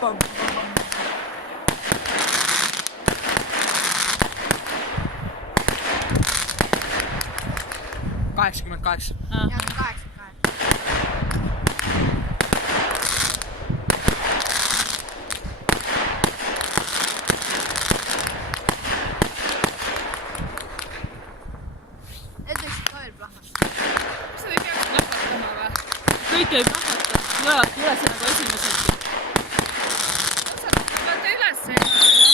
88. Ja 88. Need võiksid ka veel plahvatada. Kas nad ei peaks plahvatama või? Kõik ei plahvata. Jalad üles nagu esimesed. Vaata üles ja üleval.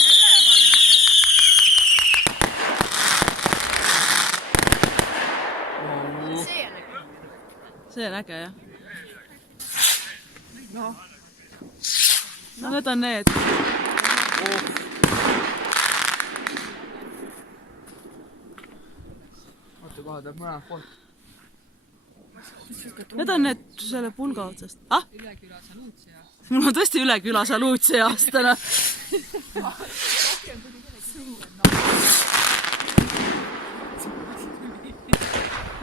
See on äge. See on äge, jah. No need on need. Oota, kohe teeb mõlemad poolt. Need on need selle pulga otsast. Ah? Üleküla saluutsia. Mul on tõesti Üleküla saluutsia aastane.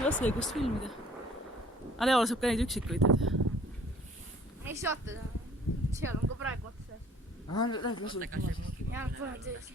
Las või kust filmida. Aga Leol saab ka neid üksikuid. Ei saa oota. Seal on ka praegu otsa. Lähed lasu. Jaa, pole töös.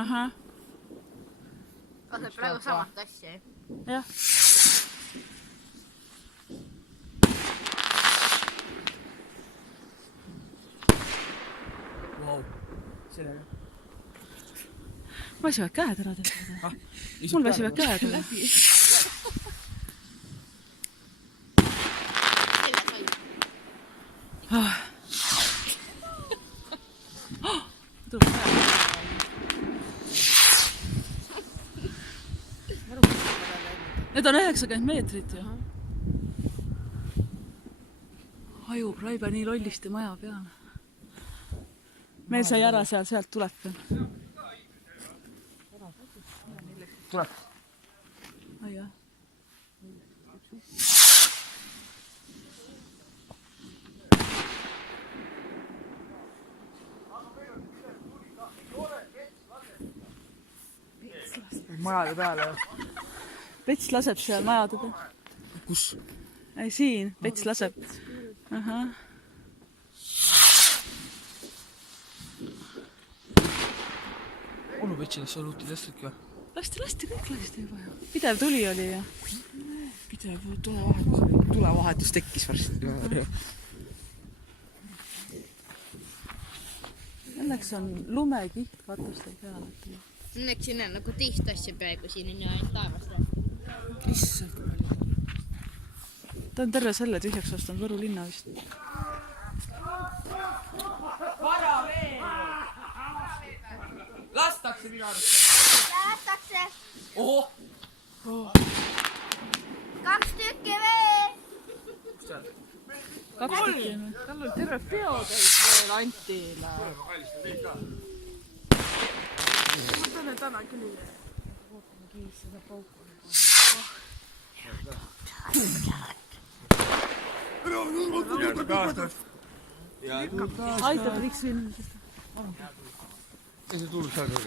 Ahah. Kasvab praegu samat asja. Jah. Vau. Sellega. Väsivad käed ära teha. Mul väsivad käed ära. Need on 90 meetrit ju. Hajub raibe nii lollisti maja peale. Meil sai ära sealt tuleb veel. Tuleb. Ai jah. Majade peale. Pets laseb seal majade peal. Kus? Ei, siin. Pets laseb. Ahah. Onu Petšilas saluuti tõstadki või? Lasti, kõik lasti juba ju. Pidev tuli oli ju. Pidev tulevahetus tekkis varsti. Õnneks on lumekiht katustel peal. Õnneks siin on nagu teist asja peaaegu siin on ju ainult taevast. Issand, kui palju. Ta on terve selle tühjaks ostanud Võru linna vist. Vara veel! Lastakse minu arust. Lastakse. Oho! 2 tükki veel. Kaks tükki. Tal on terve peotäis veel Antile. Ma tahan täna küll. Vaatame kiis seda pauku. Aitab, miks film? Ei see tulnud seal ka.